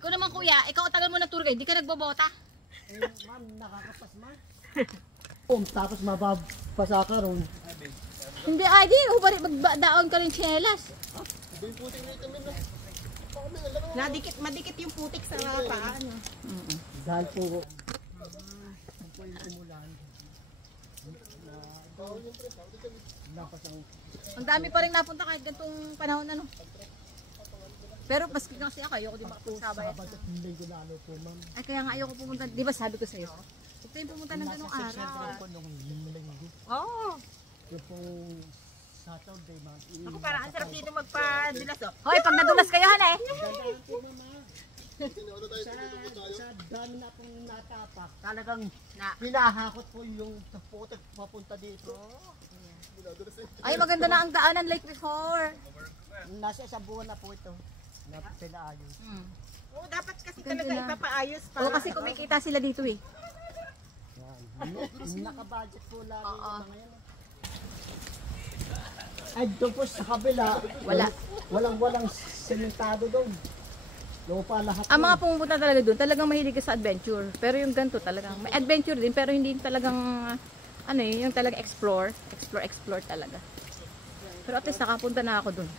Ikaw naman kuya, ikaw ang tagal mo ng tour guide, di ka nagbobota? Eh, ma'am, nakakapas man. Tapos mababasa ka ron. Hindi, ay di, magdaon ka rin tsinelas. Madikit yung putik sa paa. Ano? Dahil po, yung umulan. Ang dami pa rin napunta kahit gantong panahon ano. Pero maski kasi ako, ayoko din makapagsabay. Ay kaya nga ayoko pumunta, di ba sabi ko sa'yo? Huwag tayong pumunta ng ganong araw. Oo. Yung pong Saturday, ma'am. Ako parang ang sarap dito magpadilas. Hoy, pag nadulas kayo han eh. Sa dami na pong natapak, talagang pinahakot po yung putik papunta dito. Ay maganda na ang daanan like before. Nasa isang buwan na po ito. Napilaayos. Oo, dapat kasi talaga ipapaayos pa. Oo, kasi kumikita sila dito eh. Naka-budget po lang yung mga yan. Ay, doon po sa kabila, walang sementado doon. Lupa lahat. Ang mga pumupunta talaga doon, talagang mahilig ka sa adventure. Pero yung ganito talagang, may adventure din, pero hindi talagang, ano yung talagang explore talaga. Pero at least nakapunta na ako doon.